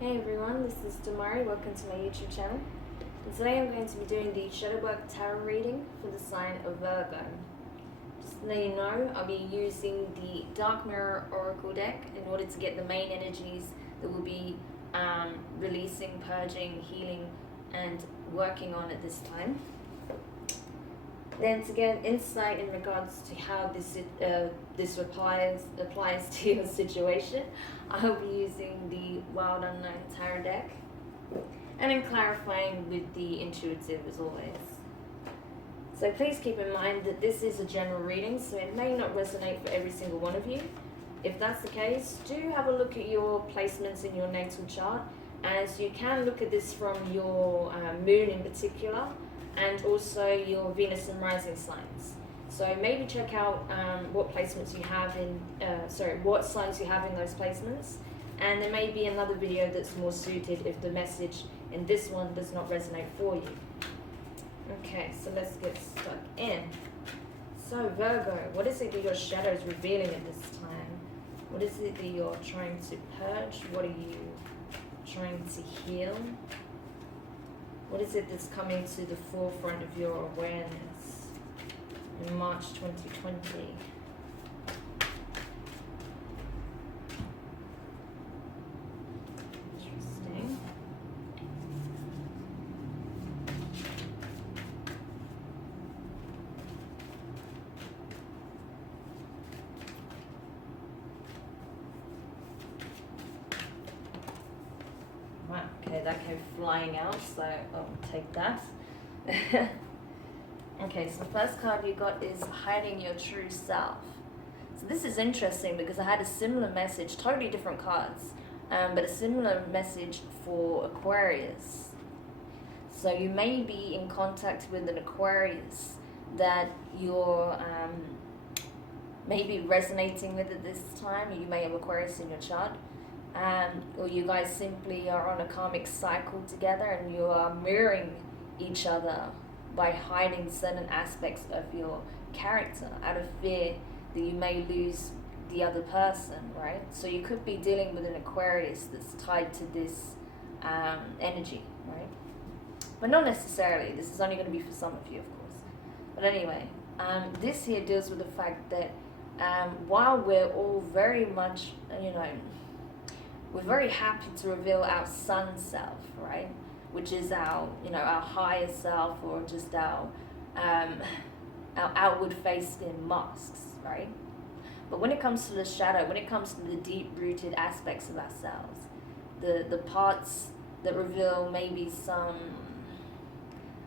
Hey everyone, this is Damari. Welcome to my YouTube channel. And today I'm going to be doing the Shadowwork Tarot reading for the sign of Virgo. Just to let you know, I'll be using the Dark Mirror Oracle deck in order to get the main energies that we'll be releasing, purging, healing, and working on at this time. Then to get insight in regards to how this applies to your situation, I'll be using the Wild Unknown Tarot deck, and then clarifying with the intuitive as always. So please keep in mind that this is a general reading, so it may not resonate for every single one of you. If that's the case, do have a look at your placements in your natal chart, as you can look at this from your moon in particular, and also your Venus and rising signs. So maybe check out what placements you have in, what signs you have in those placements. And there may be another video that's more suited if the message in this one does not resonate for you. Okay, so let's get stuck in. So Virgo, what is it that your shadow is revealing at this time? What is it that you're trying to purge? What are you trying to heal? What is it that's coming to the forefront of your awareness in March 2020? Interesting. Wow, okay, that came flying out, so I'll take that. Okay, so the first card you got is hiding your true self. So this is interesting because I had a similar message, totally different cards, but a similar message for Aquarius. So you may be in contact with an Aquarius that you're maybe resonating with at this time. You may have Aquarius in your chart. Or you guys simply are on a karmic cycle together and you are mirroring each other by hiding certain aspects of your character out of fear that you may lose the other person, right? So you could be dealing with an Aquarius that's tied to this energy, right? But not necessarily. This is only going to be for some of you, of course. But anyway, this here deals with the fact that while we're all very much, we're very happy to reveal our sun self, right? Which is our, our higher self, or just our outward facing masks, right? But when it comes to the shadow, when it comes to the deep-rooted aspects of ourselves, the parts that reveal maybe some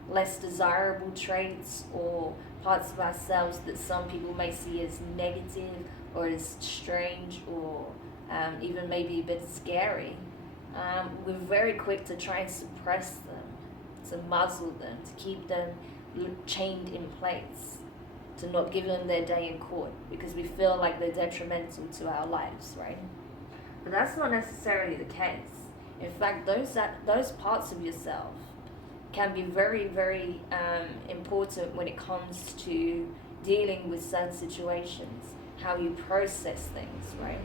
less desirable traits or parts of ourselves that some people may see as negative or as strange or even maybe a bit scary, we're very quick to try and suppress them, to muzzle them, to keep them chained in place, to not give them their day in court because we feel like they're detrimental to our lives, right? But that's not necessarily the case. In fact, those parts of yourself can be very, very important when it comes to dealing with certain situations, how you process things, right?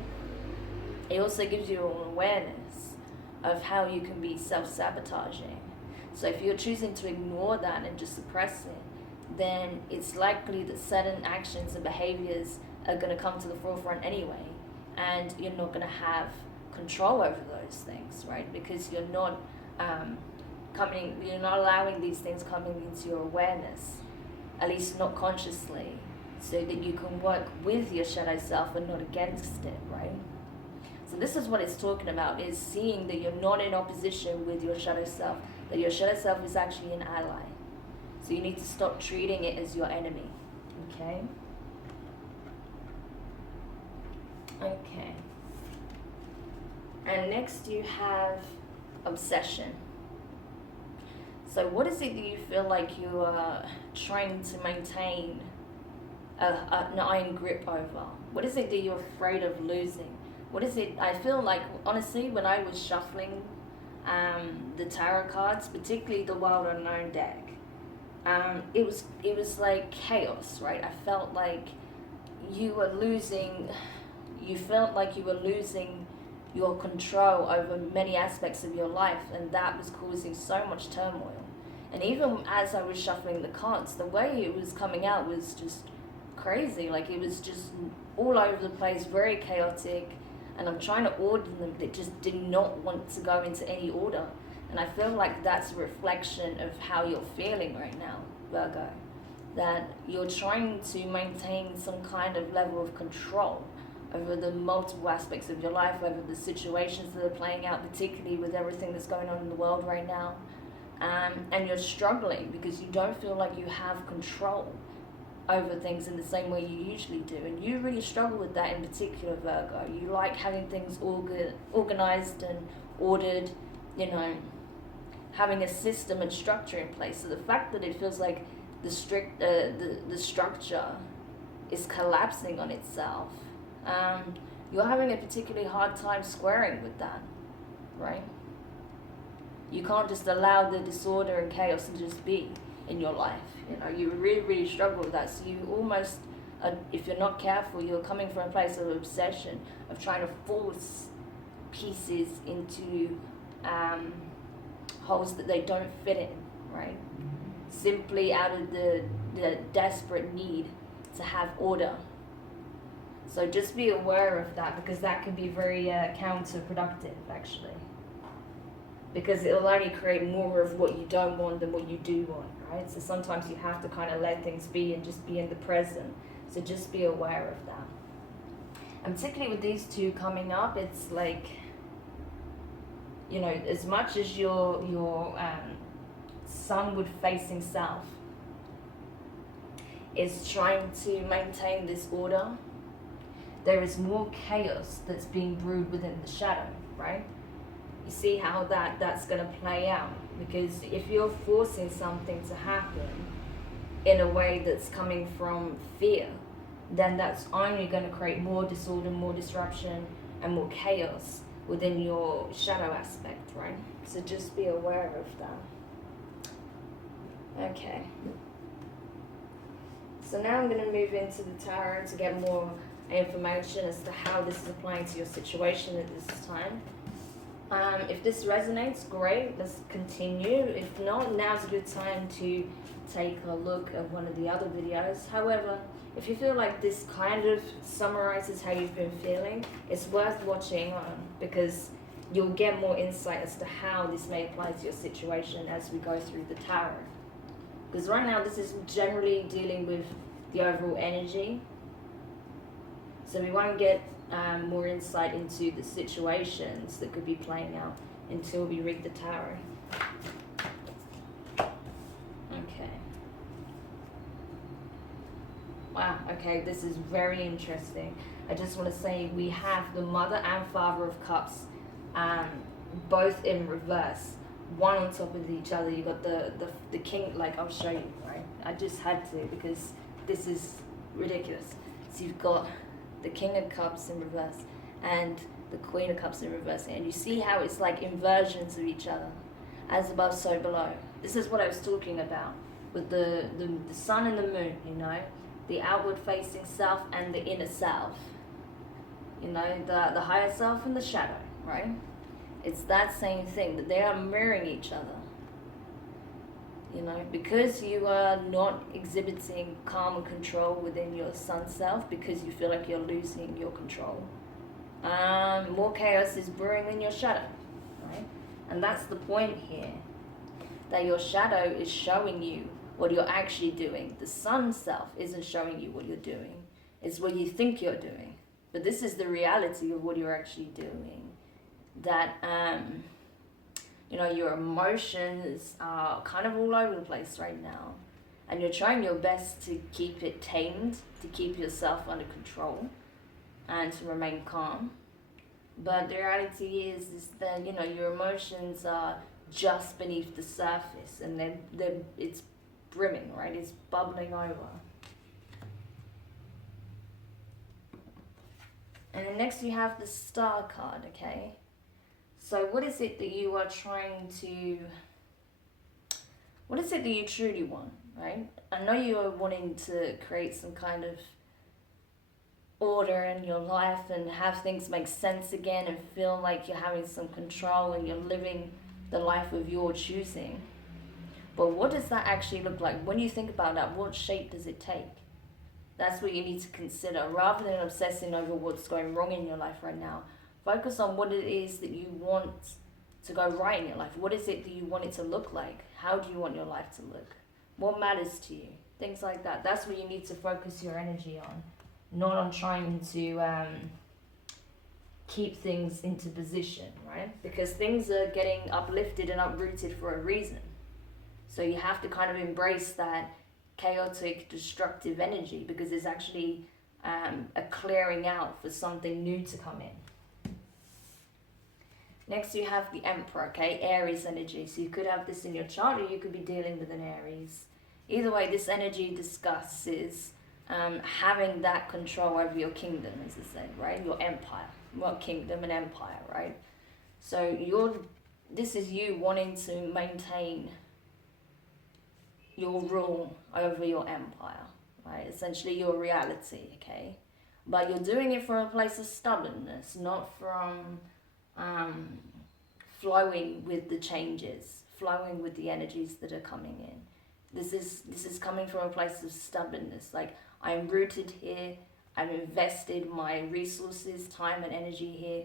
It also gives you an awareness of how you can be self-sabotaging. So if you're choosing to ignore that and just suppress it, then it's likely that certain actions and behaviors are going to come to the forefront anyway, and you're not going to have control over those things, right? Because you're not you're not allowing these things coming into your awareness, at least not consciously, so that you can work with your shadow self and not against it, right? So this is what it's talking about, is seeing that you're not in opposition with your shadow self, that your shadow self is actually an ally. So you need to stop treating it as your enemy, okay? Okay. And next you have obsession. So what is it that you feel like you are trying to maintain an iron grip over? What is it that you're afraid of losing? What is it? I feel like, honestly, when I was shuffling the tarot cards, particularly the Wild Unknown deck, it was like chaos, right? I felt like you felt like you were losing your control over many aspects of your life, and that was causing so much turmoil. And even as I was shuffling the cards, the way it was coming out was just crazy. Like, it was just all over the place, very chaotic, and I'm trying to order them that just did not want to go into any order. And I feel like that's a reflection of how you're feeling right now, Virgo. That you're trying to maintain some kind of level of control over the multiple aspects of your life, over the situations that are playing out, particularly with everything that's going on in the world right now. And you're struggling because you don't feel like you have control over things in the same way you usually do. And you really struggle with that in particular, Virgo. You like having things organized and ordered, you know, having a system and structure in place. So the fact that it feels like the structure is collapsing on itself, you're having a particularly hard time squaring with that, right? You can't just allow the disorder and chaos to just be in your life. You know, you really, really struggle with that. So you almost, if you're not careful, you're coming from a place of obsession, of trying to force pieces into holes that they don't fit in, right? Simply out of the desperate need to have order. So just be aware of that, because that can be very counterproductive, actually. Because it'll only create more of what you don't want than what you do want, right? So sometimes you have to kind of let things be and just be in the present. So just be aware of that. And particularly with these two coming up, it's like, you know, as much as your sunward facing self is trying to maintain this order, there is more chaos that's being brewed within the shadow, right? You see how that's going to play out, because if you're forcing something to happen in a way that's coming from fear, then that's only going to create more disorder, more disruption, and more chaos within your shadow aspect, right? So just be aware of that. Okay. So now I'm going to move into the tarot to get more information as to how this is applying to your situation at this time. If this resonates, great, let's continue. If not, now's a good time to take a look at one of the other videos. However, if you feel like this kind of summarizes how you've been feeling, it's worth watching on, because you'll get more insight as to how this may apply to your situation as we go through the tarot. Because right now this is generally dealing with the overall energy. So we won't get more insight into the situations that could be playing out until we read the tarot. Okay. Wow, okay, this is very interesting. I just want to say we have the Mother and Father of Cups, both in reverse, one on top of each other. You got the King, like I'll show you, right? I just had to, because this is ridiculous. So you've got the King of Cups in reverse and the Queen of Cups in reverse, and you see how it's like inversions of each other, as above so below. This is what I was talking about with the sun and the moon, you know, the outward facing self and the inner self, you know, the higher self and the shadow, right? It's that same thing, that they are mirroring each other. You know, because you are not exhibiting calm and control within your sun self, because you feel like you're losing your control, more chaos is brewing in your shadow, right? And that's the point here, that your shadow is showing you what you're actually doing. The sun self isn't showing you what you're doing. It's what you think you're doing. But this is the reality of what you're actually doing. That, you know, your emotions are kind of all over the place right now. And you're trying your best to keep it tamed, to keep yourself under control, and to remain calm. But the reality is that, you know, your emotions are just beneath the surface, and it's brimming, right? It's bubbling over. And then next you have the Star card, okay? So what is it that you are trying to, what is it that you truly want, right? I know you are wanting to create some kind of order in your life and have things make sense again and feel like you're having some control and you're living the life of your choosing. But what does that actually look like? When you think about that, what shape does it take? That's what you need to consider. Rather than obsessing over what's going wrong in your life right now, focus on what it is that you want to go right in your life. What is it that you want it to look like? How do you want your life to look? What matters to you? Things like that. That's what you need to focus your energy on, not on trying to keep things into position, right? Because things are getting uplifted and uprooted for a reason. So you have to kind of embrace that chaotic, destructive energy, because it's actually a clearing out for something new to come in. Next you have the Emperor, okay, Aries energy. So you could have this in your chart, or you could be dealing with an Aries. Either way, this energy discusses having that control over your kingdom, as I said, right? Your empire, well, kingdom and empire, right? So this is you wanting to maintain your rule over your empire, right? Essentially your reality, okay? But you're doing it from a place of stubbornness, not from flowing with the changes, flowing with the energies that are coming in. This is coming from a place of stubbornness. Like, I'm rooted here, I've invested my resources, time and energy here,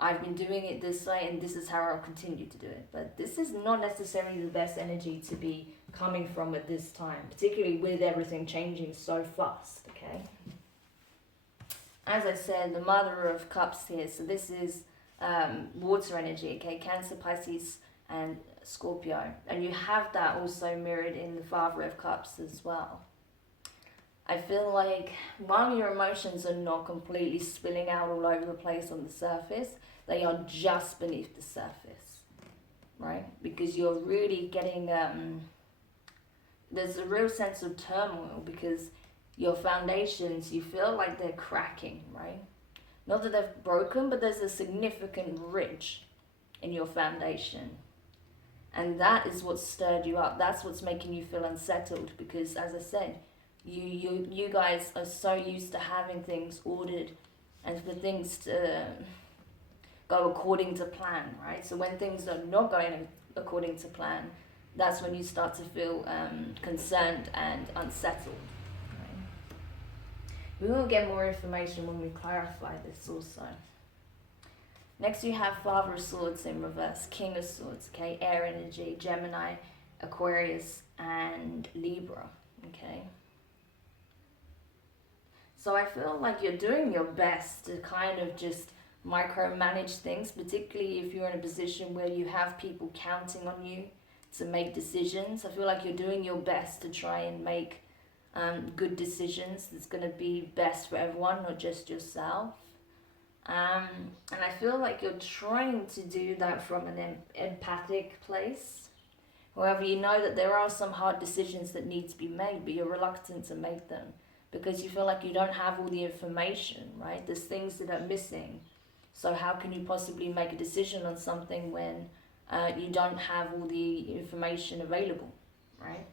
I've been doing it this way, and this is how I'll continue to do it. But this is not necessarily the best energy to be coming from at this time, particularly with everything changing so fast, okay? As I said, the Mother of Cups here, so this is water energy, okay? Cancer, Pisces, and Scorpio. And you have that also mirrored in the Father of Cups as well. I feel like while your emotions are not completely spilling out all over the place on the surface, they are just beneath the surface, right? Because you're really getting, there's a real sense of turmoil because your foundations, you feel like they're cracking, right? Not that they've broken, but there's a significant ridge in your foundation. And that is what stirred you up. That's what's making you feel unsettled because, as I said, you guys are so used to having things ordered and for things to go according to plan, right? So when things are not going according to plan, that's when you start to feel concerned and unsettled. Right? We will get more information when we clarify this also. Next you have Father of Swords in reverse, King of Swords, okay? Air energy, Gemini, Aquarius, and Libra, okay? So I feel like you're doing your best to kind of just micromanage things, particularly if you're in a position where you have people counting on you to make decisions. I feel like you're doing your best to try and make good decisions that's going to be best for everyone, not just yourself. And I feel like you're trying to do that from an empathic place. However, you know that there are some hard decisions that need to be made, but you're reluctant to make them because you feel like you don't have all the information, right? There's things that are missing. So how can you possibly make a decision on something when you don't have all the information available, right?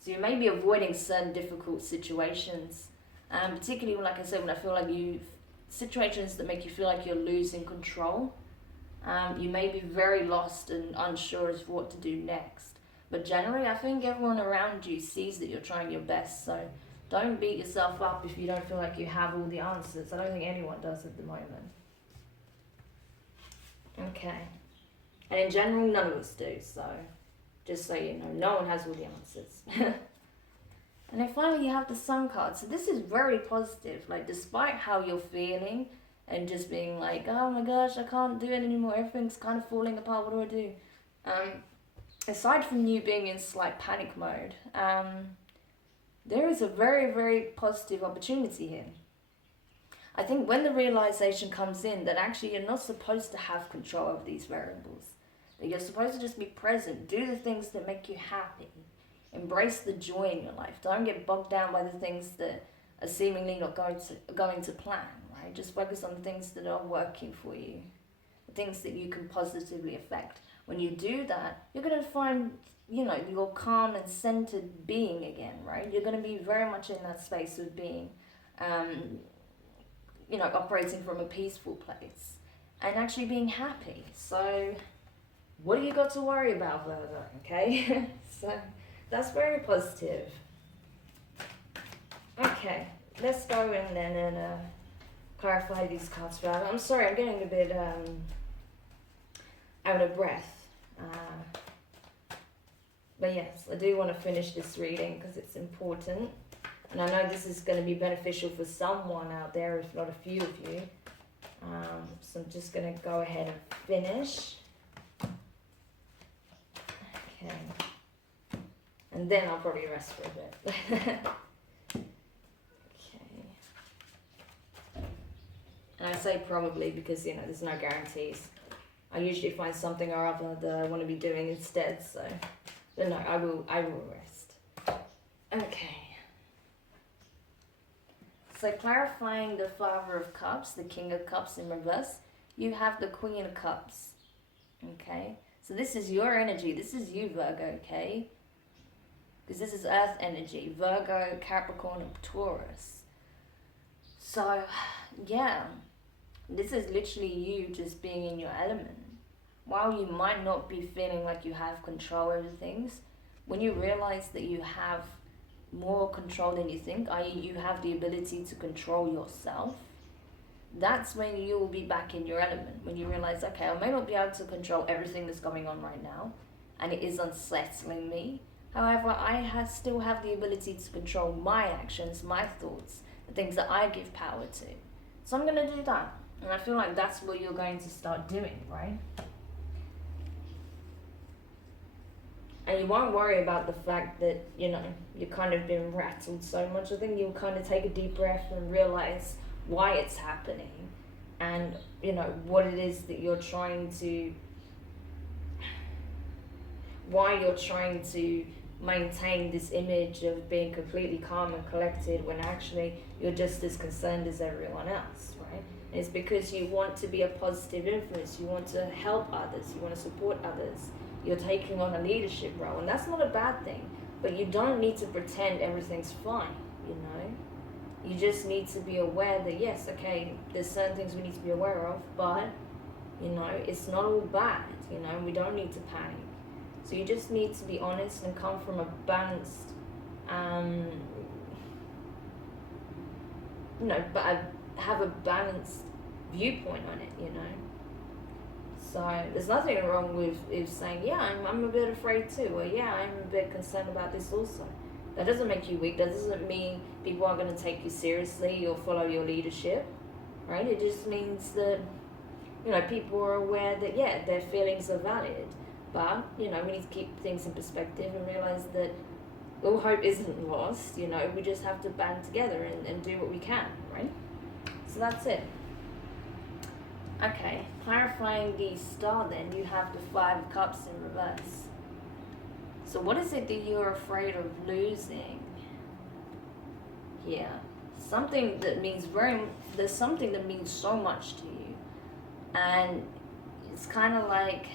So you may be avoiding certain difficult situations, particularly, like I said, when I feel like situations that make you feel like you're losing control. You may be very lost and unsure as to what to do next. But generally, I think everyone around you sees that you're trying your best. So don't beat yourself up if you don't feel like you have all the answers. I don't think anyone does at the moment. Okay. And in general, none of us do. So just so you know, no one has all the answers. And then finally you have the Sun card. So this is very positive. Like, despite how you're feeling and just being like, oh my gosh, I can't do it anymore, everything's kind of falling apart, what do I do? Aside from you being in slight panic mode, there is a very, very positive opportunity here. I think when the realization comes in that actually you're not supposed to have control over these variables, that you're supposed to just be present, do the things that make you happy, embrace the joy in your life. Don't get bogged down by the things that are seemingly not going to plan, right? Just focus on the things that are working for you, the things that you can positively affect. When you do that, you're going to find, your calm and centered being again, right? You're going to be very much in that space of being operating from a peaceful place and actually being happy. So what do you got to worry about, Virgo? Okay. So that's very positive. Okay, let's go in then and clarify these cards, Virgo. I'm sorry, I'm getting a bit out of breath. But yes, I do want to finish this reading because it's important. And I know this is going to be beneficial for someone out there, if not a few of you. So I'm just going to go ahead and finish. Okay. And then I'll probably rest for a bit. Okay. And I say probably because, there's no guarantees. I usually find something or other that I want to be doing instead, so... But no, I will rest. Okay. So clarifying the Father of Cups, the King of Cups in reverse, you have the Queen of Cups. Okay? So this is your energy. This is you, Virgo, okay? Because this is Earth energy. Virgo, Capricorn, and Taurus. So, yeah. This is literally you just being in your element. While you might not be feeling like you have control over things, when you realize that you have more control than you think, i.e. you have the ability to control yourself, that's when you will be back in your element. When you realize, okay, I may not be able to control everything that's going on right now, and it is unsettling me. However, I still have the ability to control my actions, my thoughts, the things that I give power to. So I'm going to do that. And I feel like that's what you're going to start doing, right? And you won't worry about the fact that, you've kind of been rattled so much. I think you'll kind of take a deep breath and realize why it's happening and, what it is that you're trying to, why you're trying to maintain this image of being completely calm and collected when actually you're just as concerned as everyone else, right? And it's because you want to be a positive influence. You want to help others. You want to support others. You're taking on a leadership role, and that's not a bad thing, but you don't need to pretend everything's fine, You just need to be aware that, yes, okay, there's certain things we need to be aware of, but, it's not all bad, we don't need to panic. So you just need to be honest and come from a balanced, but have a balanced viewpoint on it, So there's nothing wrong with saying, yeah, I'm a bit afraid too, or yeah, I'm a bit concerned about this also. That doesn't make you weak. That doesn't mean people aren't going to take you seriously or follow your leadership, right? It just means that, people are aware that, yeah, their feelings are valid. But, we need to keep things in perspective and realize that all hope isn't lost, we just have to band together and do what we can, right? So that's it. Okay, clarifying the star then, you have the Five of Cups in reverse. So what is it that you're afraid of losing here? Something that means there's something that means so much to you. And it's kind of like,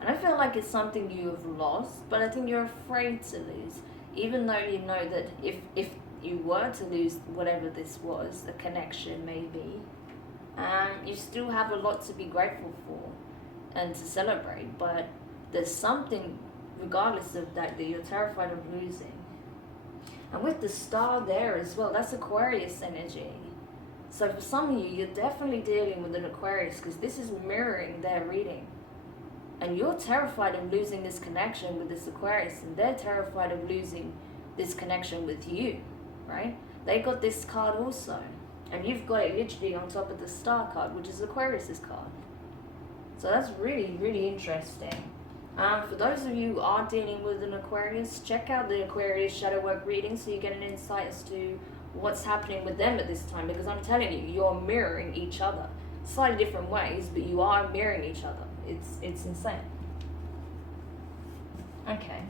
I don't feel like it's something you have lost, but I think you're afraid to lose. Even though you know that if you were to lose whatever this was, a connection maybe, you still have a lot to be grateful for and to celebrate, but there's something, regardless of that you're terrified of losing. And with the star there as well, that's Aquarius energy. So for some of you, you're definitely dealing with an Aquarius because this is mirroring their reading. And you're terrified of losing this connection with this Aquarius, and they're terrified of losing this connection with you, right? They got this card also. And you've got it literally on top of the star card, which is Aquarius's card. So that's really, really interesting. For those of you who are dealing with an Aquarius, check out the Aquarius shadow work reading so you get an insight as to what's happening with them at this time. Because I'm telling you, you're mirroring each other. Slightly different ways, but you are mirroring each other. It's insane. Okay.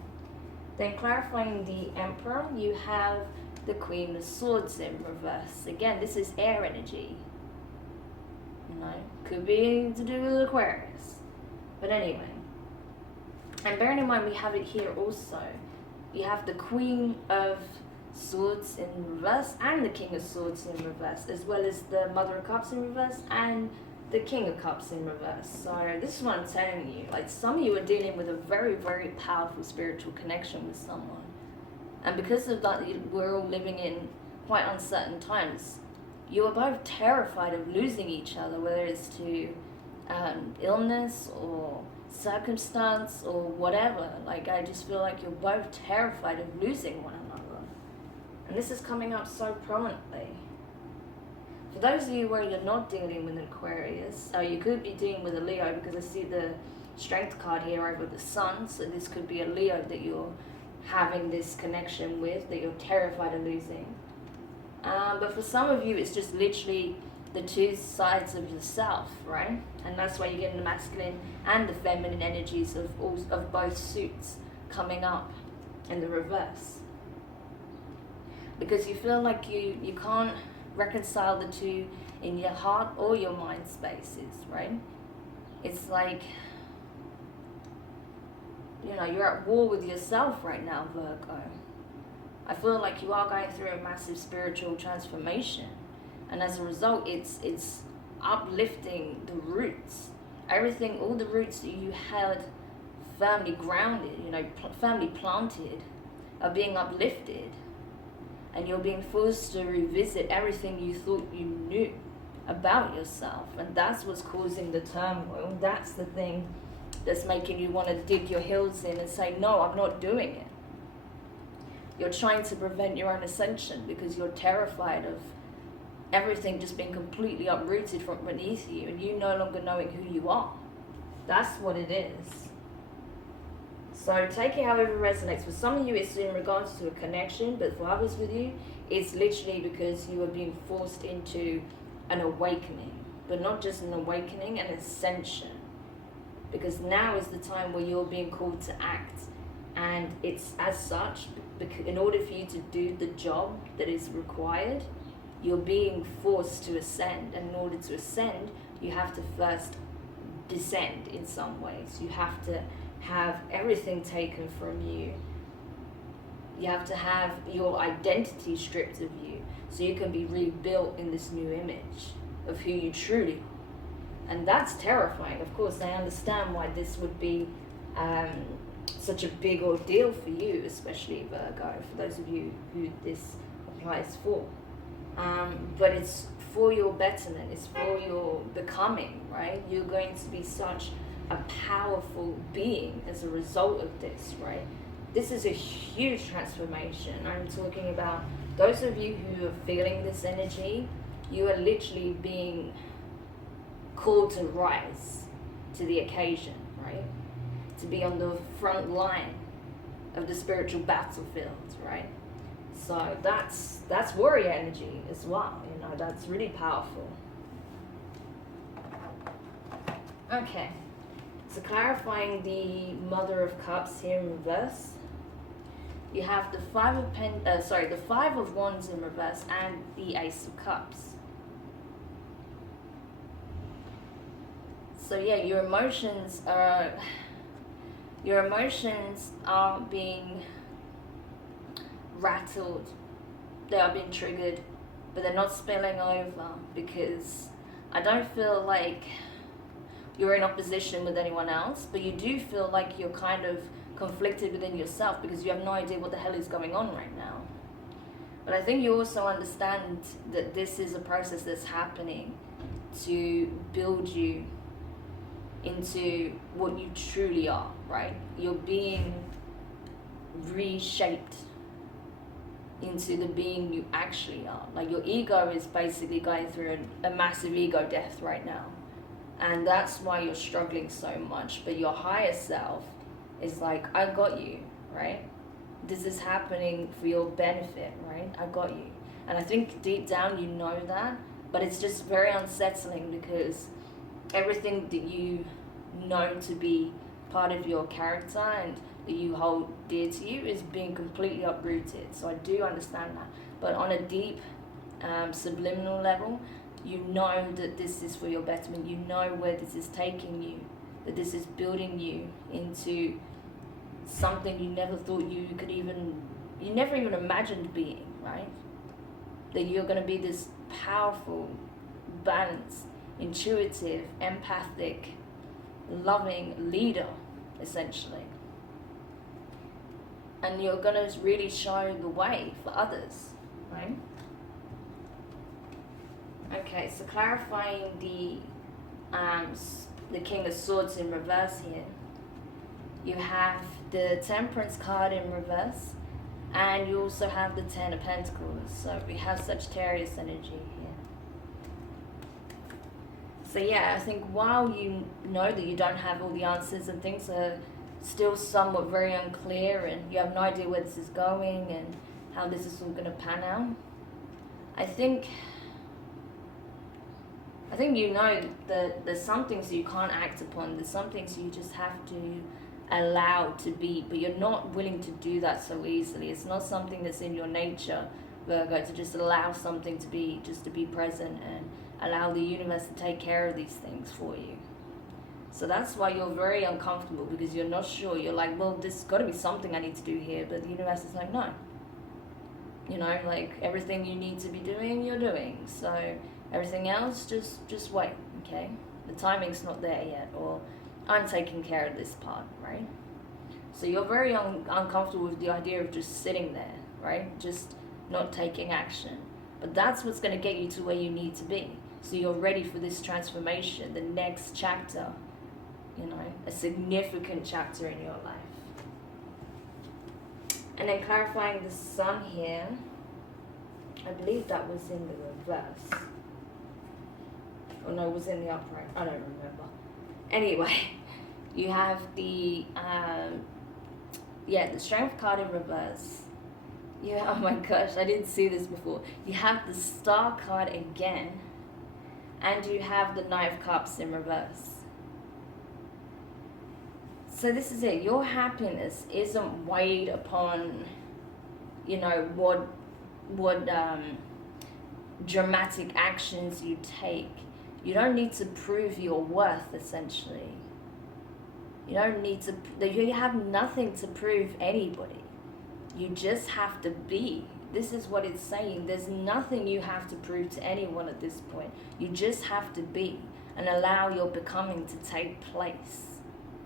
Then clarifying the Emperor, you have the Queen of Swords in reverse. Again, this is air energy. Could be to do with Aquarius. But anyway. And bearing in mind we have it here also. You have the Queen of Swords in reverse and the King of Swords in reverse, as well as the Mother of Cups in reverse and the King of Cups in reverse. So this is what I'm telling you. Like, some of you are dealing with a very, very powerful spiritual connection with someone. And because of that, we're all living in quite uncertain times. You are both terrified of losing each other, whether it's to illness or circumstance or whatever. Like, I just feel like you're both terrified of losing one another. And this is coming up so prominently. For those of you where you're not dealing with an Aquarius, you could be dealing with a Leo, because I see the Strength card here over the Sun. So this could be a Leo that you're having this connection with, that you're terrified of losing. But for some of you, it's just literally the two sides of yourself, right? And that's why you're getting the masculine and the feminine energies of both suits coming up in the reverse. Because you feel like you can't reconcile the two in your heart or your mind spaces, right? It's like, you know, you're at war with yourself right now, Virgo. I feel like you are going through a massive spiritual transformation. And as a result, it's uplifting the roots. Everything, all the roots that you had firmly grounded, you know, firmly planted, are being uplifted. And you're being forced to revisit everything you thought you knew about yourself. And that's what's causing the turmoil. That's the thing that's making you want to dig your heels in and say, no, I'm not doing it. You're trying to prevent your own ascension because you're terrified of everything just being completely uprooted from beneath you and you no longer knowing who you are. That's what it is. So take it however it resonates. For some of you, it's in regards to a connection, but for others with you, it's literally because you are being forced into an awakening. But not just an awakening, an ascension. Because now is the time where you're being called to act. And it's as such, in order for you to do the job that is required, you're being forced to ascend. And in order to ascend, you have to first descend in some ways. You have to have everything taken from you. You have to have your identity stripped of you so you can be rebuilt in this new image of who you truly are. And that's terrifying. Of course, I understand why this would be such a big ordeal for you, especially Virgo, for those of you who this applies for. But it's for your betterment, it's for your becoming, right? You're going to be such a powerful being as a result of this, right? This is a huge transformation. I'm talking about those of you who are feeling this energy. You are literally being called to rise to the occasion, right? To be on the front line of the spiritual battlefield, right? So that's warrior energy as well, you know, that's really powerful. Okay. So clarifying the Mother of Cups here in reverse, you have the the Five of Wands in reverse and the Ace of Cups. So yeah, your emotions are being rattled. They are being triggered, but they're not spilling over, because I don't feel like you're in opposition with anyone else, but you do feel like you're kind of conflicted within yourself because you have no idea what the hell is going on right now. But I think you also understand that this is a process that's happening to build you into what you truly are, right? You're being reshaped into the being you actually are. Like, your ego is basically going through a massive ego death right now. And that's why you're struggling so much. But your higher self is like, I got you, right? This is happening for your benefit, right? I got you. And I think deep down you know that, but it's just very unsettling because everything that you know to be part of your character and that you hold dear to you is being completely uprooted. So I do understand that. But on a deep subliminal level, you know that this is for your betterment. You know where this is taking you, that this is building you into something you never thought you never even imagined being. right? That you're going to be this powerful, balanced, intuitive, empathic, loving leader, essentially. And you're going to really show the way for others, right? Okay, so clarifying the King of Swords in reverse here. You have the Temperance card in reverse, and you also have the Ten of Pentacles. So we have Sagittarius energy here. So yeah, I think while you know that you don't have all the answers and things are still somewhat very unclear and you have no idea where this is going and how this is all going to pan out, I think you know that there's some things you can't act upon. There's some things you just have to allow to be, but you're not willing to do that so easily. It's not something that's in your nature, Virgo, to just allow something to be, just to be present and allow the universe to take care of these things for you. So that's why you're very uncomfortable, because you're not sure. You're like, well, there's got to be something I need to do here, but the universe is like, no. You know, like everything you need to be doing, you're doing. So everything else, just wait, okay? The timing's not there yet, or I'm taking care of this part, right? So you're very uncomfortable with the idea of just sitting there, right? Just not taking action. But that's what's going to get you to where you need to be. So you're ready for this transformation, the next chapter, you know, a significant chapter in your life. And then clarifying the Sun here, I believe that was in the reverse. Oh no, it was in the upright. I don't remember. Anyway, you have the the Strength card in reverse. Yeah, oh my gosh, I didn't see this before. You have the Star card again, and you have the Knight of Cups in reverse. So this is it. Your happiness isn't weighed upon, you know, what dramatic actions you take. You don't need to prove your worth, essentially. You don't need to, you have nothing to prove anybody. You just have to be. This is what it's saying. There's nothing you have to prove to anyone at this point. You just have to be and allow your becoming to take place.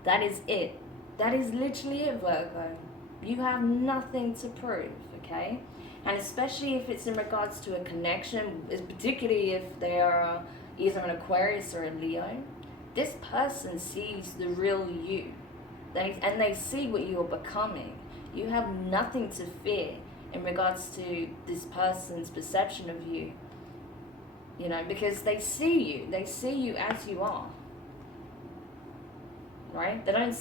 That is it. That is literally it, Virgo. You have nothing to prove, okay? And especially if it's in regards to a connection, particularly if they are either an Aquarius or a Leo, this person sees the real you. They see what you're becoming. You have nothing to fear in regards to this person's perception of you. You know, because they see you. They see you as you are. Right? They don't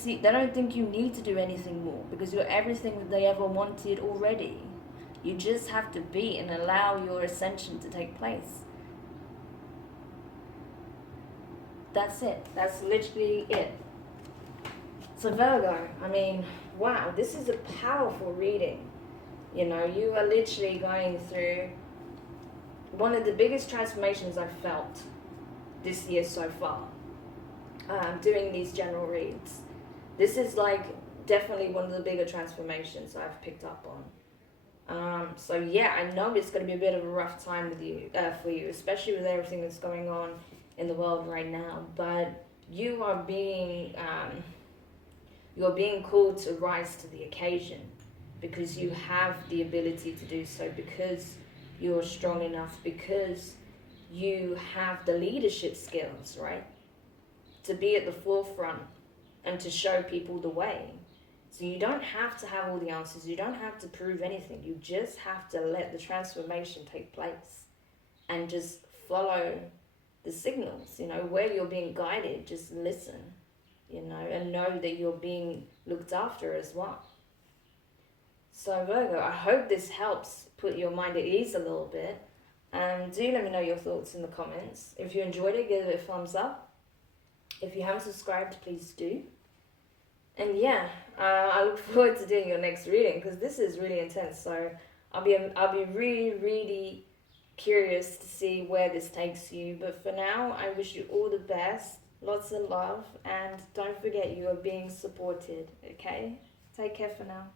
think you need to do anything more, because you're everything that they ever wanted already. You just have to be and allow your ascension to take place. That's it. That's literally it. So Virgo, I mean, wow, this is a powerful reading. You know, you are literally going through one of the biggest transformations I've felt this year so far. Doing these general reads. This is like definitely one of the bigger transformations I've picked up on. So yeah, I know it's going to be a bit of a rough time with you, for you, especially with everything that's going on in the world right now. But you are being called to rise to the occasion, because you have the ability to do so, because you're strong enough, because you have the leadership skills, right? To be at the forefront and to show people the way. So you don't have to have all the answers. You don't have to prove anything. You just have to let the transformation take place and just follow the signals, you know, where you're being guided. Just listen, you know, and know that you're being looked after as well. So Virgo, I hope this helps put your mind at ease a little bit. And do let me know your thoughts in the comments. If you enjoyed it, give it a thumbs up. If you haven't subscribed, please do. And yeah, I look forward to doing your next reading, because this is really intense. So I'll be really, really curious to see where this takes you. But for now, I wish you all the best, lots of love, and don't forget you are being supported, okay? Take care for now.